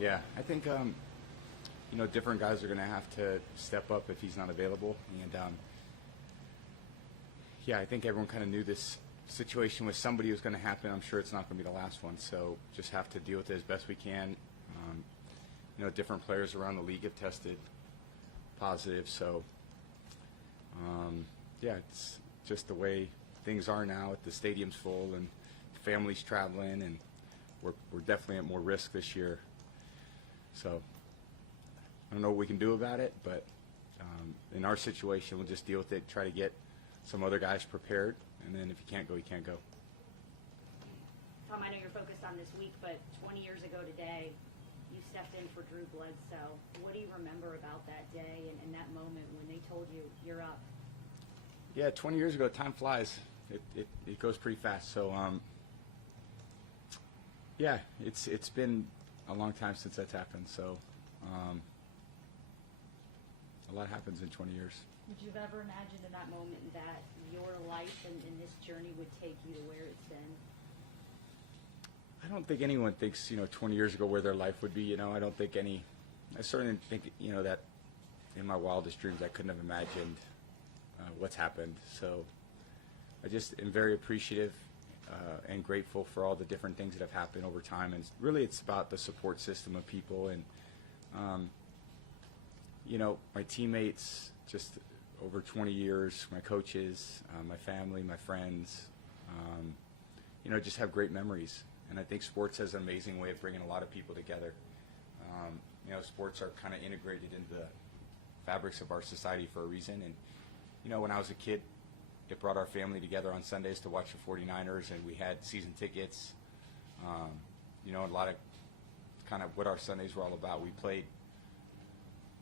Yeah, I think different guys are going to have to step up if he's not available, and yeah, I think everyone kind of knew this situation with somebody was going to happen. I'm sure it's not going to be the last one, so just have to deal with it as best we can. Different players around the league have tested positive, so yeah, it's just the way things are now. The stadium's full and families traveling, and we're definitely at more risk this year. So I don't know what we can do about it, but in our situation, we'll just deal with it, try to get some other guys prepared, and then if you can't go, you can't go. Tom, I know you're focused on this week, but 20 years ago today, you stepped in for Drew Bledsoe. What do you remember about that day and that moment when they told you you're up? Yeah, 20 years ago, time flies. It goes pretty fast. So, yeah, it's been a long time since that's happened. So, a lot happens in 20 years. Would you have ever imagined in that moment that your life and this journey would take you to where it's been? I don't think anyone thinks, 20 years ago where their life would be. I don't think I certainly think, that in my wildest dreams I couldn't have imagined what's happened. So I just am very appreciative and grateful for all the different things that have happened over time. And really it's about the support system of people and, my teammates just over 20 years, my coaches, my family, my friends, just have great memories. And I think sports has an amazing way of bringing a lot of people together. Sports are kind of integrated into the fabrics of our society for a reason. And, when I was a kid, it brought our family together on Sundays to watch the 49ers, and we had season tickets. A lot of kind of what our Sundays were all about. We played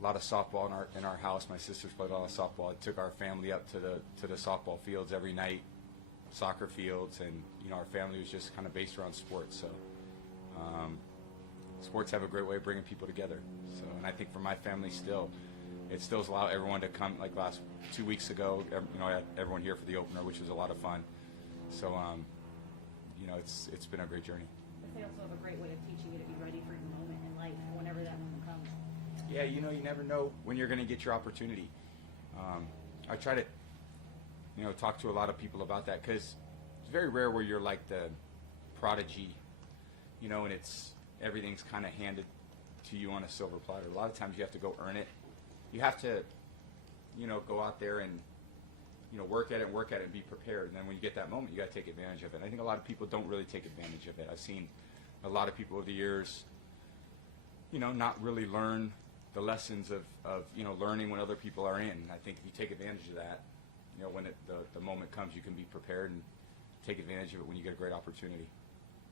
a lot of softball in our house. My sisters played a lot of softball. It took our family up to the softball fields every night, soccer fields, and our family was just kind of based around sports. So sports have a great way of bringing people together. So, and I think for my family it still allowed everyone to come. Like last 2 weeks ago, I had everyone here for the opener, which was a lot of fun. So it's been a great journey. They also have a great way of teaching you to be ready for your moment in life, whenever that moment comes. Yeah, you never know when you're going to get your opportunity. I try to talk to a lot of people about that, because it's very rare where you're like the prodigy, and everything's kind of handed to you on a silver platter. A lot of times you have to go earn it. You have to, go out there and, work at it and be prepared. And then when you get that moment, you got to take advantage of it. And I think a lot of people don't really take advantage of it. I've seen a lot of people over the years, not really learn the lessons of learning when other people are in. I think if you take advantage of that, when the moment comes, you can be prepared and take advantage of it when you get a great opportunity.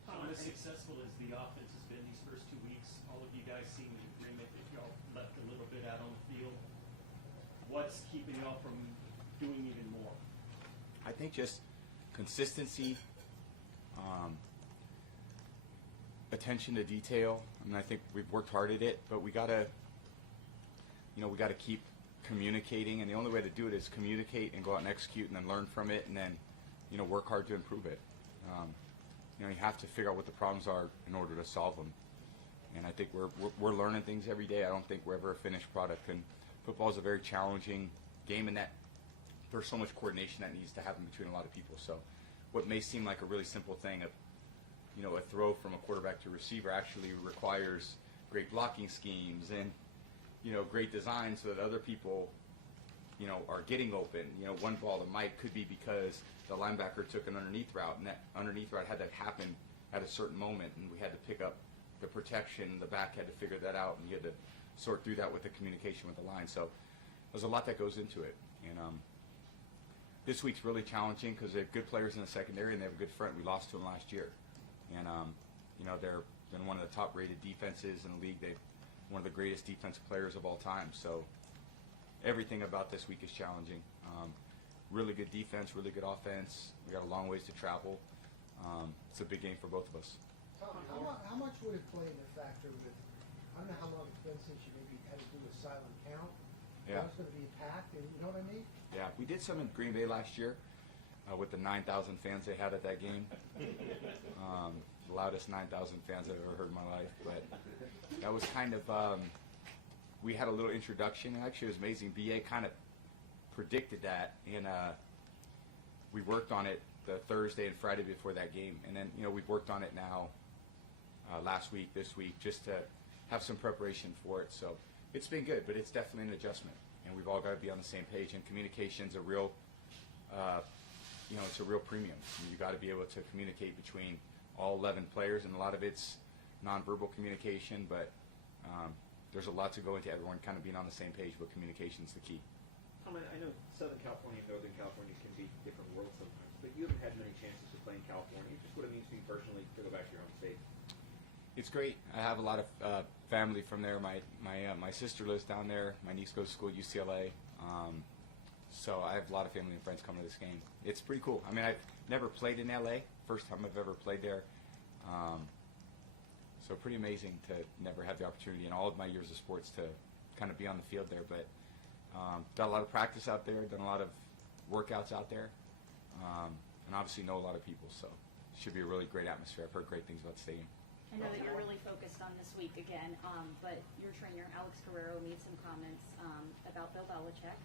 Tom, as successful as the offense has been these first 2 weeks, all of you guys seem in agreement that y'all left a little bit out on the field. What's keeping y'all from doing even more? I think just consistency, attention to detail. I think we've worked hard at it, but we gotta keep communicating, and the only way to do it is communicate and go out and execute, and then learn from it, and then work hard to improve it. You have to figure out what the problems are in order to solve them, and I think we're learning things every day. I don't think we're ever a finished product, and football is a very challenging game in that there's so much coordination that needs to happen between a lot of people. So what may seem like a really simple thing, a throw from a quarterback to a receiver, actually requires great blocking schemes and great design so that other people are getting open. One ball that might could be because the linebacker took an underneath route, and that underneath route had to happen at a certain moment, and we had to pick up the protection. The back had to figure that out, and you had to sort through that with the communication with the line. So there's a lot that goes into it. And this week's really challenging because they have good players in the secondary, and they have a good front. We lost to them last year. And, they're been one of the top-rated defenses in the league. They're one of the greatest defensive players of all time. So everything about this week is challenging. Really good defense, really good offense. We got a long ways to travel. It's a big game for both of us. Tom, how much would it play in the factor with, I don't know how long it's been since you maybe had to do a silent count. Yeah. It's going to be packed, and you know what I mean? Yeah, we did some in Green Bay last year with the 9,000 fans they had at that game. the loudest 9,000 fans I've ever heard in my life. But that was kind of, we had a little introduction, and actually it was amazing. BA kind of predicted that, and we worked on it the Thursday and Friday before that game. And then, we've worked on it now last week, this week, just to have some preparation for it. So it's been good, but it's definitely an adjustment. And we've all got to be on the same page. And communication's a real, it's a real premium. You got to be able to communicate between all 11 players, and a lot of it's nonverbal communication, but there's a lot to go into everyone kind of being on the same page, but communication's the key. Tom, I know Southern California and Northern California can be different worlds sometimes, but you haven't had many chances to play in California. Just what it means to you personally to go back to your home state. It's great. I have a lot of family from there. My sister lives down there. My niece goes to school at UCLA. So I have a lot of family and friends coming to this game. It's pretty cool. I mean, I've never played in LA. First time I've ever played there. So pretty amazing to never have the opportunity in all of my years of sports to kind of be on the field there. But done a lot of practice out there, done a lot of workouts out there, and obviously know a lot of people. So it should be a really great atmosphere. I've heard great things about the stadium. I know that you're really focused on this week again, but your trainer, Alex Guerrero, made some comments about Bill Belichick,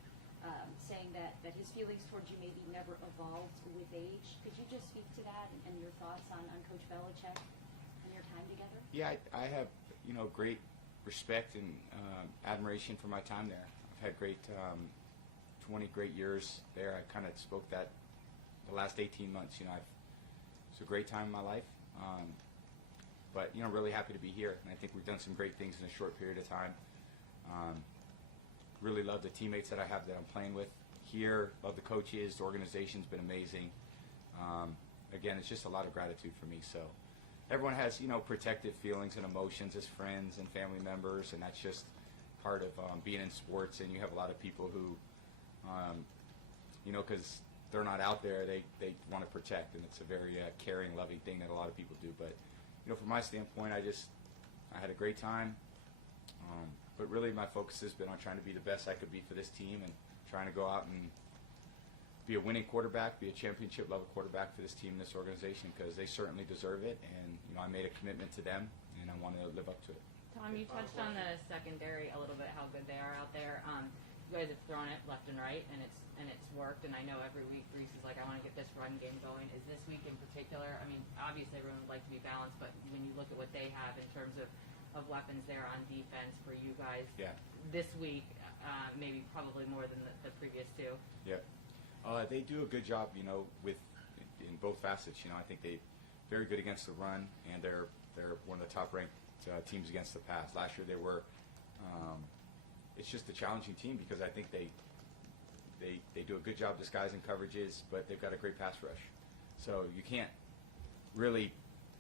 saying that his feelings towards you maybe never evolved with age. Could you just speak to that and your thoughts on Coach Belichick and your time together? Yeah, I have, great respect and admiration for my time there. I've had great, 20 great years there. I kind of spoke that the last 18 months. It's a great time in my life. But, really happy to be here. And I think we've done some great things in a short period of time. Really love the teammates that I have that I'm playing with here. Love the coaches. The organization's been amazing. Again, it's just a lot of gratitude for me. So everyone has, protective feelings and emotions as friends and family members, and that's just part of being in sports. And you have a lot of people who, because they're not out there, they want to protect, and it's a very caring, loving thing that a lot of people do. But from my standpoint, I had a great time, but really my focus has been on trying to be the best I could be for this team and trying to go out and be a winning quarterback, be a championship level quarterback for this team and this organization, because they certainly deserve it. And I made a commitment to them, and I want to live up to it. Tom, you touched on the secondary a little bit, how good they are out there. You guys have thrown it left and right, and it's worked. And I know every week Reese is like, I want to get this run game going. Is this week in particular? I mean, obviously everyone would like to be balanced, but when you look at what they have in terms of weapons there on defense for you guys, Yeah. This week, maybe probably more than the previous two. Yeah. They do a good job, with in both facets. I think they're very good against the run, and they're one of the top-ranked teams against the pass. Last year they were. It's just a challenging team because I think they do a good job disguising coverages, but they've got a great pass rush. So you can't really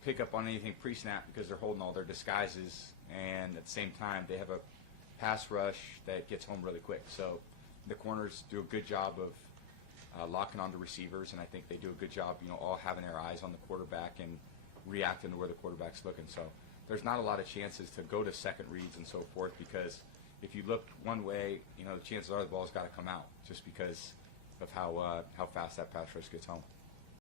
pick up on anything pre-snap because they're holding all their disguises, and at the same time they have a pass rush that gets home really quick. So the corners do a good job of locking on the receivers, and I think they do a good job, all having their eyes on the quarterback and reacting to where the quarterback's looking. So there's not a lot of chances to go to second reads and so forth, because if you look one way, the chances are the ball's got to come out just because of how fast that pass rush gets home.